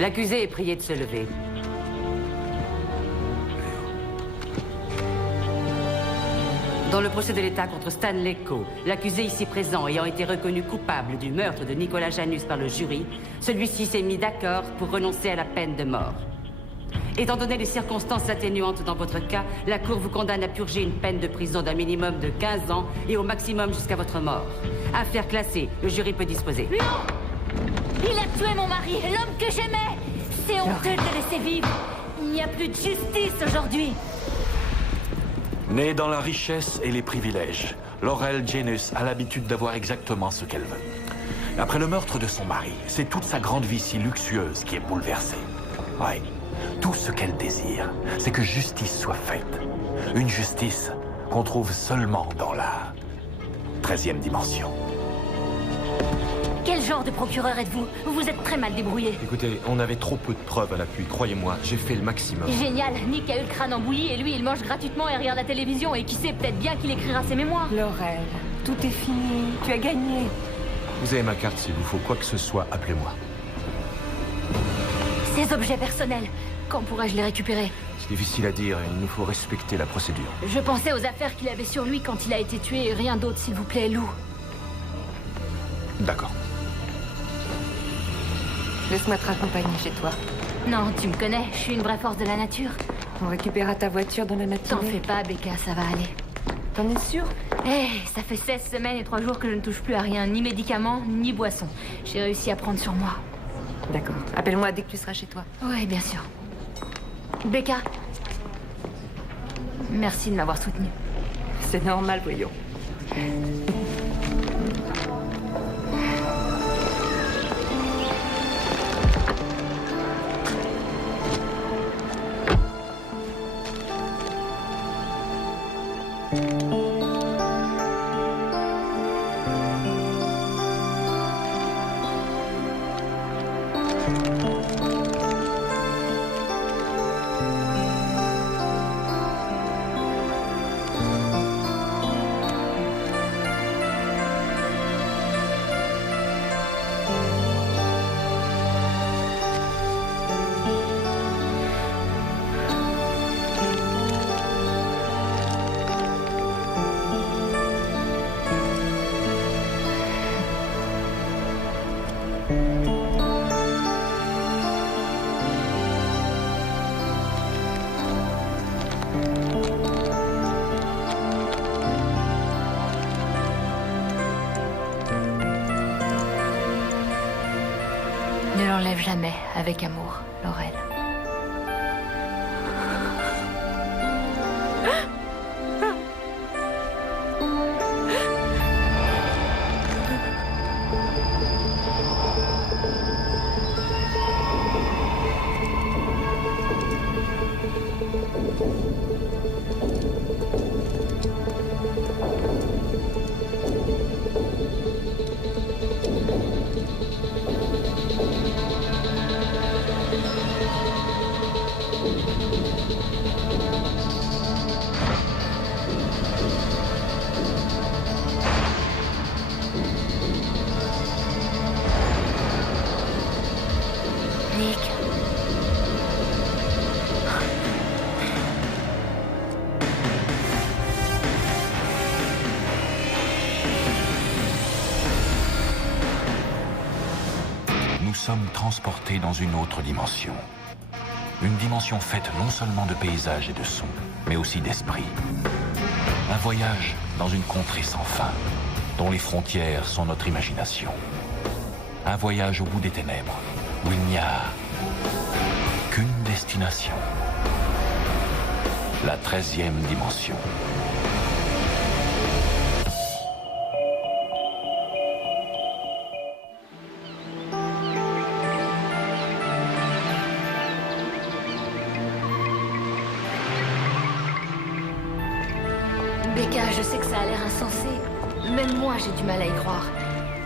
L'accusé est prié de se lever. Dans le procès de l'État contre Stanley Coe, l'accusé ici présent ayant été reconnu coupable du meurtre de Nicolas Janus par le jury, celui-ci s'est mis d'accord pour renoncer à la peine de mort. Étant donné les circonstances atténuantes dans votre cas, la Cour vous condamne à purger une peine de prison d'un minimum de 15 ans et au maximum jusqu'à votre mort. Affaire classée, le jury peut disposer. Non! Il a tué mon mari, l'homme que j'aimais! C'est honteux de le laisser vivre! Il n'y a plus de justice aujourd'hui! Née dans la richesse et les privilèges, Laurel Janus a l'habitude d'avoir exactement ce qu'elle veut. Après le meurtre de son mari, c'est toute sa grande vie si luxueuse qui est bouleversée. Ouais, tout ce qu'elle désire, c'est que justice soit faite. Une justice qu'on trouve seulement dans la 13e dimension. Quel genre de procureur êtes-vous? Vous vous êtes très mal débrouillé. Écoutez, on avait trop peu de preuves à l'appui, croyez-moi, j'ai fait le maximum. Génial, Nick a eu le crâne en bouillie et lui il mange gratuitement et regarde la télévision et qui sait, peut-être bien qu'il écrira ses mémoires. Laurel, tout est fini, tu as gagné. Vous avez ma carte, s'il vous faut quoi que ce soit, appelez-moi. Ces objets personnels, quand pourrais-je les récupérer? C'est difficile à dire, il nous faut respecter la procédure. Je pensais aux affaires qu'il avait sur lui quand il a été tué et rien d'autre, s'il vous plaît, Lou. D'accord. Laisse-moi te raccompagner chez toi. Non, tu me connais, je suis une vraie force de la nature. On récupérera ta voiture dans la T'en matinée. fais pas, Becca, ça va aller. T'en es sûre? Ça fait 16 semaines et 3 jours que je ne touche plus à rien, ni médicaments, ni boissons. J'ai réussi à prendre sur moi. D'accord. Appelle-moi dès que tu seras chez toi. Oui, bien sûr. Becca. Merci de m'avoir soutenue. C'est normal, voyons. Ne l'enlève jamais avec amour, Laurel. Nick. Nous sommes transportés dans une autre dimension. Une dimension faite non seulement de paysages et de sons, mais aussi d'esprit. Un voyage dans une contrée sans fin, dont les frontières sont notre imagination. Un voyage au bout des ténèbres, où il n'y a qu'une destination. La 13e dimension. Becca, je sais que ça a l'air insensé. Même moi, j'ai du mal à y croire.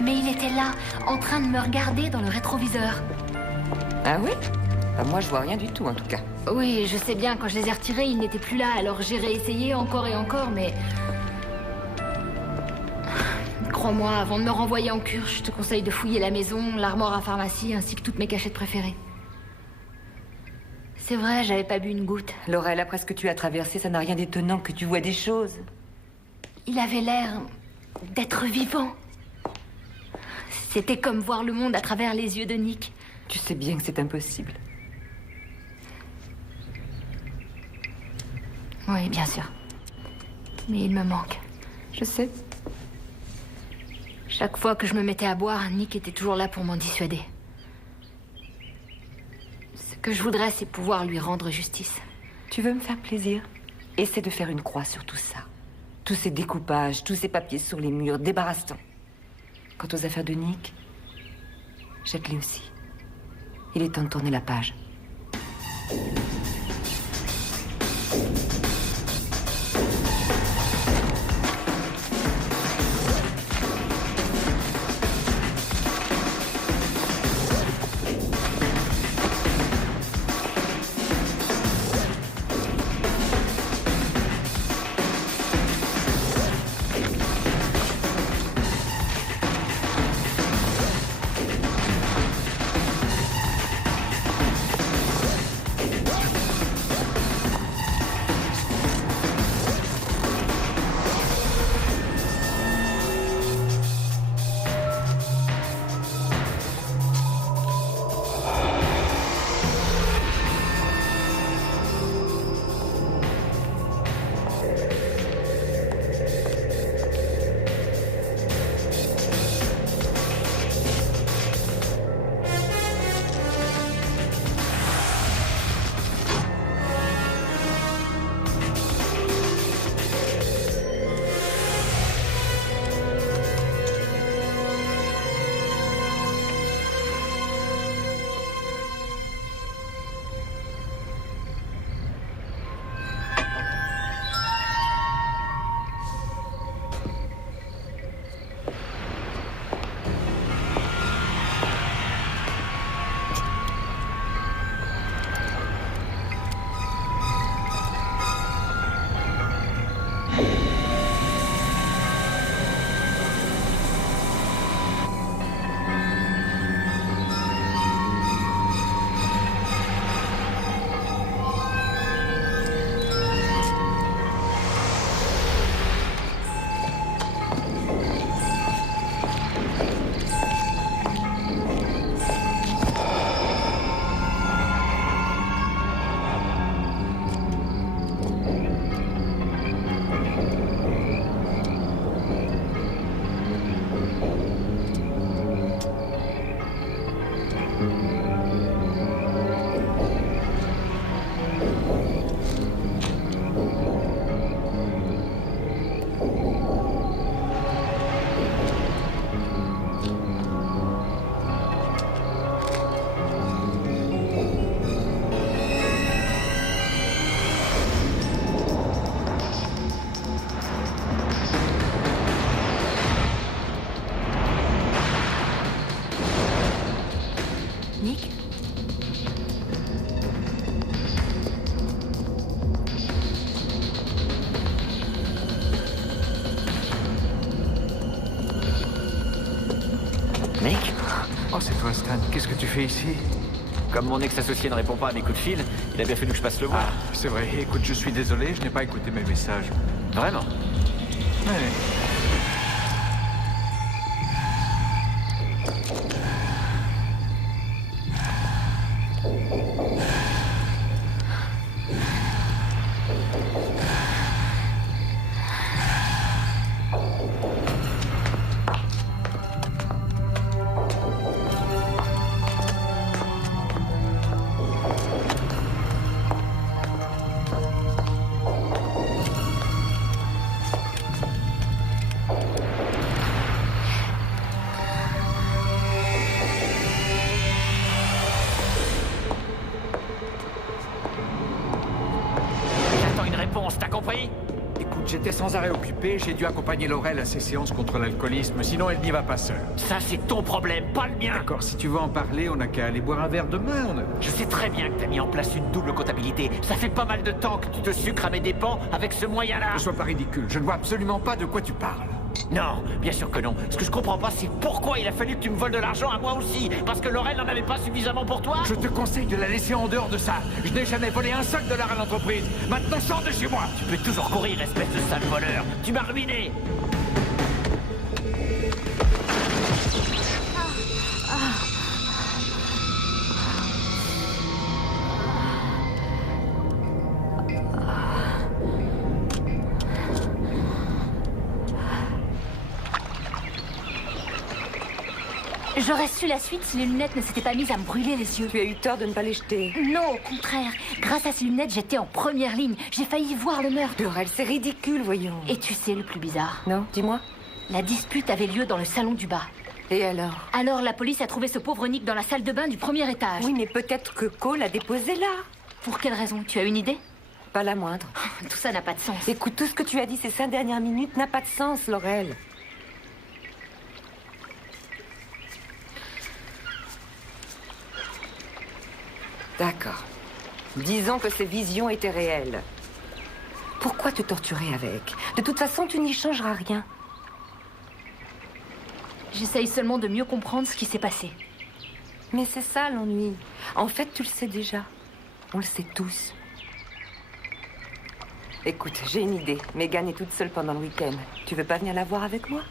Mais il était là, en train de me regarder dans le rétroviseur. Ah oui? Moi, je vois rien du tout, en tout cas. Oui, je sais bien, quand je les ai retirés, il n'était plus là, alors j'ai réessayé encore et encore, mais... Crois-moi, avant de me renvoyer en cure, je te conseille de fouiller la maison, l'armoire à pharmacie, ainsi que toutes mes cachettes préférées. C'est vrai, j'avais pas bu une goutte. Laurel, après ce que tu as traversé, ça n'a rien d'étonnant que tu vois des choses. Il avait l'air d'être vivant. C'était comme voir le monde à travers les yeux de Nick. Tu sais bien que c'est impossible. Oui, bien sûr. Mais il me manque. Je sais. Chaque fois que je me mettais à boire, Nick était toujours là pour m'en dissuader. Ce que je voudrais, c'est pouvoir lui rendre justice. Tu veux me faire plaisir? Essaie de faire une croix sur tout ça. Tous ces découpages, tous ces papiers sur les murs, débarrasse-t'en. Quant aux affaires de Nick, jette-les aussi. Il est temps de tourner la page. Nick? Mec, Oh, c'est toi, Stan. Qu'est-ce que tu fais ici? comme mon ex-associé ne répond pas à mes coups de fil, il a bien fallu que je passe le voir. Ah, c'est vrai. Écoute, je suis désolé, je n'ai pas écouté mes messages. Vraiment? Ouais. J'attends une réponse, t'as compris? Écoute, j'étais sans arrêt occupé, j'ai dû accompagner Laurel à ses séances contre l'alcoolisme, sinon elle n'y va pas seule. Ça, c'est ton problème, pas le mien. D'accord, si tu veux en parler, on n'a qu'à aller boire un verre demain. Je sais très bien que t'as mis en place une double comptabilité. Ça fait pas mal de temps que tu te sucres à mes dépens avec ce moyens-là. Ne sois pas ridicule, je ne vois absolument pas de quoi tu parles. Non, bien sûr que non. Ce que je comprends pas, c'est pourquoi il a fallu que tu me voles de l'argent à moi aussi. Parce que Laurel n'en avait pas suffisamment pour toi. Je te conseille de la laisser en dehors de ça. Je n'ai jamais volé un seul dollar à l'entreprise. Maintenant, sors de chez moi. Tu peux toujours courir, espèce de sale voleur. Tu m'as ruiné. J'aurais su la suite si les lunettes ne s'étaient pas mises à me brûler les yeux. Tu as eu tort de ne pas les jeter. Non, au contraire. Grâce à ces lunettes, j'étais en première ligne. J'ai failli voir le meurtre. Laurel, c'est ridicule, voyons. Et tu sais le plus bizarre? Non, dis-moi. La dispute avait lieu dans le salon du bas. Et alors? Alors la police a trouvé ce pauvre Nick dans la salle de bain du premier étage. Oui, mais peut-être que Cole l'a déposé là. Pour quelle raison? Tu as une idée? Pas la moindre. Tout ça n'a pas de sens. Écoute, tout ce que tu as dit ces 5 dernières minutes n'a pas de sens, Laurel. D'accord. Disons que ces visions étaient réelles. Pourquoi te torturer avec? De toute façon, tu n'y changeras rien. J'essaye seulement de mieux comprendre ce qui s'est passé. Mais c'est ça l'ennui. En fait, tu le sais déjà. On le sait tous. Écoute, j'ai une idée. Megan est toute seule pendant le week-end. Tu veux pas venir la voir avec moi?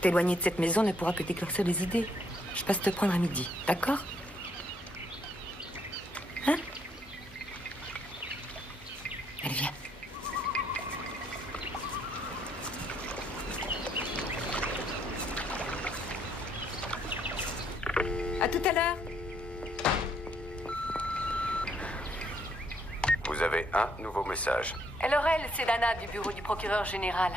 T'éloigner de cette maison ne pourra que t'éclaircir les idées. Je passe te prendre à midi, d'accord? Hein? Allez, viens. À tout à l'heure. Vous avez un nouveau message. Laurel, c'est Dana du bureau du procureur général.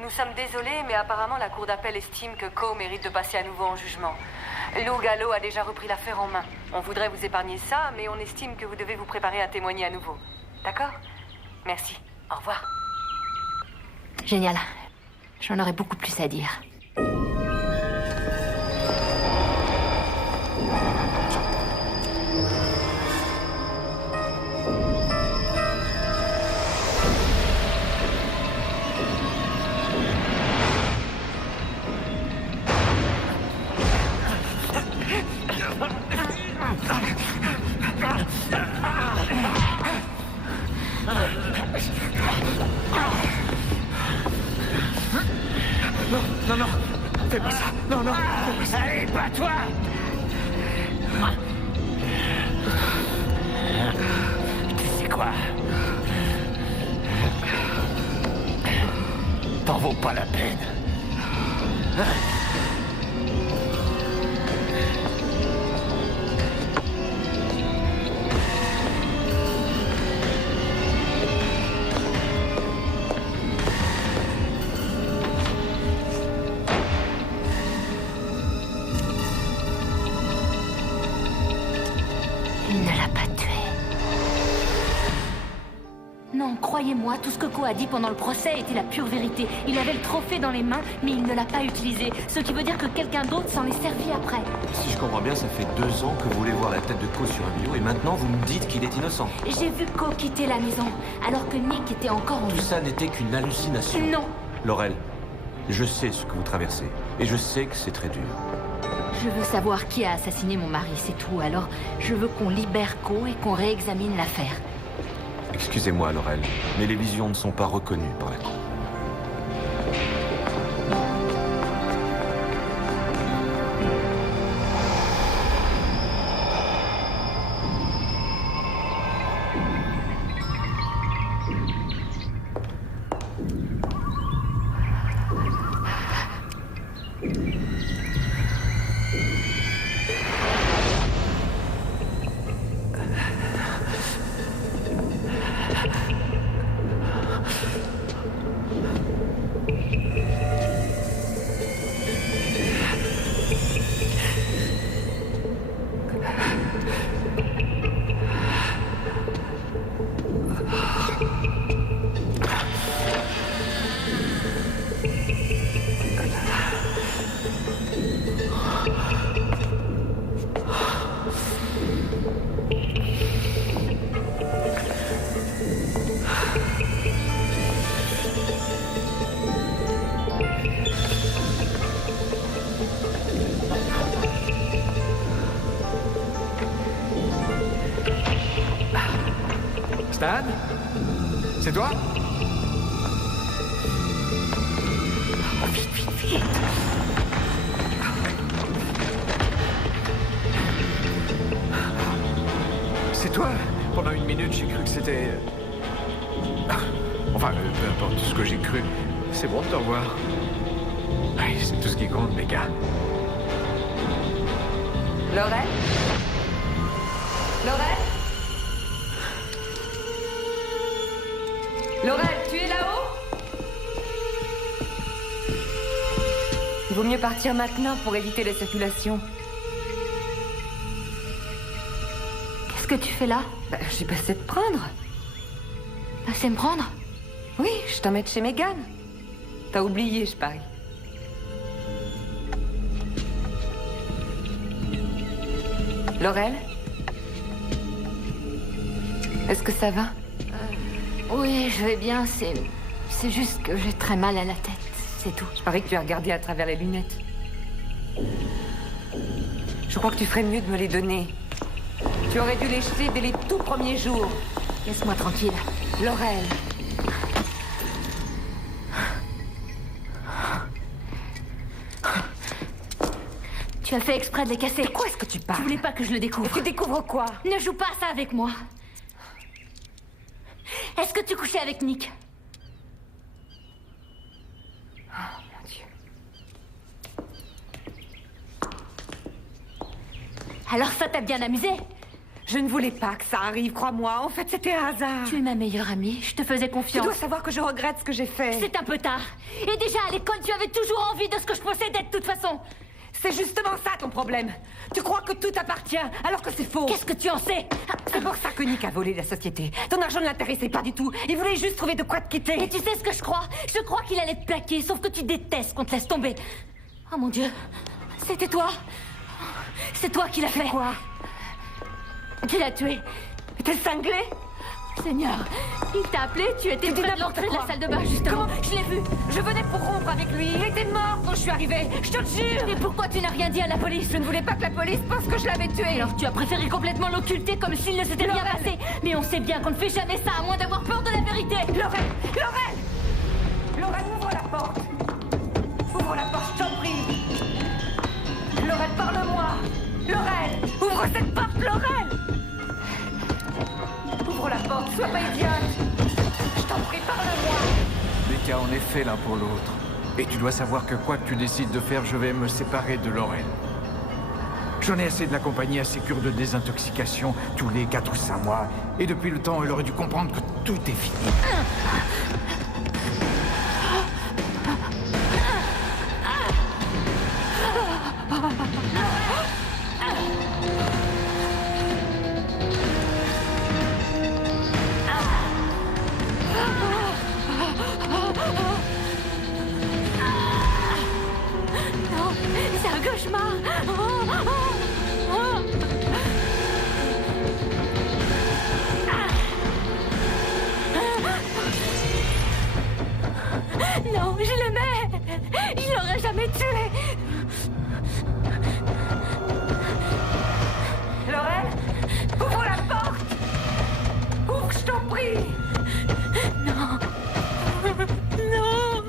Nous sommes désolés, mais apparemment la cour d'appel estime que Coe mérite de passer à nouveau en jugement. Lou Gallo a déjà repris l'affaire en main. On voudrait vous épargner ça, mais on estime que vous devez vous préparer à témoigner à nouveau. D'accord? Merci. Au revoir. Génial. J'en aurais beaucoup plus à dire. Non, non, fais pas ça. Non, non, fais pas ça. Allez, bats-toi. Tu sais quoi? T'en vaut pas la peine. Il ne l'a pas tué. Non, croyez-moi, tout ce que Coe a dit pendant le procès était la pure vérité. Il avait le trophée dans les mains, mais il ne l'a pas utilisé. Ce qui veut dire que quelqu'un d'autre s'en est servi après. Si je comprends bien, ça fait 2 ans que vous voulez voir la tête de Coe sur un bio et maintenant vous me dites qu'il est innocent. J'ai vu Coe quitter la maison, alors que Nick était encore en Tout vie. ça n'était qu'une hallucination. Non, Laurel, je sais ce que vous traversez et je sais que c'est très dur. je veux savoir qui a assassiné mon mari, c'est tout. Alors, je veux qu'on libère Coe et qu'on réexamine l'affaire. Excusez-moi, Laurel, mais les visions ne sont pas reconnues par la Cour. Stan? C'est toi? Oh, vite, vite, vite. C'est toi? Pendant une minute, j'ai cru que c'était... Enfin, peu importe ce que j'ai cru. C'est bon de te revoir. Ouais, c'est tout ce qui compte, les gars. Laurel? Laurel? Laurel, tu es là-haut? Il vaut mieux partir maintenant pour éviter la circulation. Qu'est-ce que tu fais là? Bah, j'ai passé de prendre. Passez me prendre? Oui, je t'emmène chez Megan. T'as oublié, je parie. Laurel? Est-ce que ça va? Oui, je vais bien, c'est juste que j'ai très mal à la tête, c'est tout. Je parie que tu as regardé à travers les lunettes. Je crois que tu ferais mieux de me les donner. Tu aurais dû les jeter dès les tout premiers jours. Laisse-moi tranquille. Laurel. Tu as fait exprès de les casser. De quoi est-ce que tu parles? Tu voulais pas que je le découvre. Et tu découvres quoi? Ne joue pas à ça avec moi. Est-ce que tu couchais avec Nick? Oh, mon Dieu. Alors ça t'a bien amusé? Je ne voulais pas que ça arrive, crois-moi. En fait, c'était un hasard. Tu es ma meilleure amie, je te faisais Tu confiance. dois savoir que je regrette ce que j'ai fait. C'est un peu tard. Et déjà à l'école, tu avais toujours envie de ce que je possédais de toute façon. C'est justement ça ton problème. Tu crois que tout t'appartient, alors que c'est faux. Qu'est-ce que tu en sais? C'est pour ça que Nick a volé la société. Ton argent ne l'intéressait pas du tout. Il voulait juste trouver de quoi te quitter. Et tu sais ce que je crois? Je crois qu'il allait te plaquer, sauf que tu détestes qu'on te laisse tomber. Oh mon Dieu, c'était toi. C'est toi qui l'as fait. Quoi? Tu l'as tué. T'es cinglé? Seigneur, il t'a appelé, tu étais près de l'entrée de la salle de bain, justement. Comment? Je l'ai vu. Je venais pour rompre avec lui. Il était mort quand je suis arrivée. Je te le jure. Et pourquoi tu n'as rien dit à la police? Je ne voulais pas que la police pense que je l'avais tué. Alors tu as préféré complètement l'occulter comme s'il ne s'était rien passé. Mais on sait bien qu'on ne fait jamais ça à moins d'avoir peur de la vérité. Laurel! Laurel! Laurel, ouvre la porte. Ouvre la porte, je t'en prie. Laurel, parle-moi. Laurel! Ouvre cette porte, Laurel! Ouvre la porte, sois pas idiote. Je t'en prie, parle-moi. Les cas en effet l'un pour l'autre. Et tu dois savoir que quoi que tu décides de faire, je vais me séparer de Laurel. J'en ai assez de l'accompagner à ses cures de désintoxication tous les 4 ou 5 mois. Et depuis le temps, elle aurait dû comprendre que tout est fini. Non, c'est un cauchemar. Non, je l'aimais. Je l'aurais jamais tué. Laurel, ouvre la porte. Ouvre, je t'en prie. Non. Non.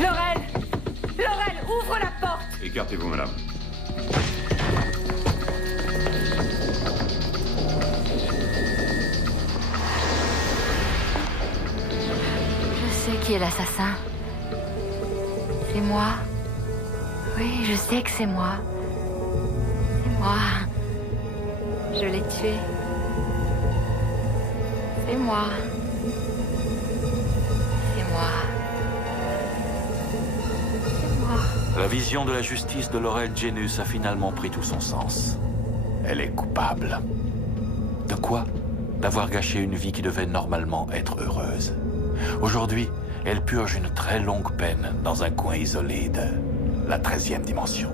Laurel! Laurel, ouvre la porte. Écartez-vous, madame. Je sais qui est l'assassin. C'est moi. Oui, je sais que c'est moi. C'est moi. Je l'ai tué. C'est moi. C'est moi. C'est moi. La vision de la justice de Laurel Janus a finalement pris tout son sens. Elle est coupable. De quoi? D'avoir gâché une vie qui devait normalement être heureuse. Aujourd'hui, elle purge une très longue peine dans un coin isolé de la 13e dimension.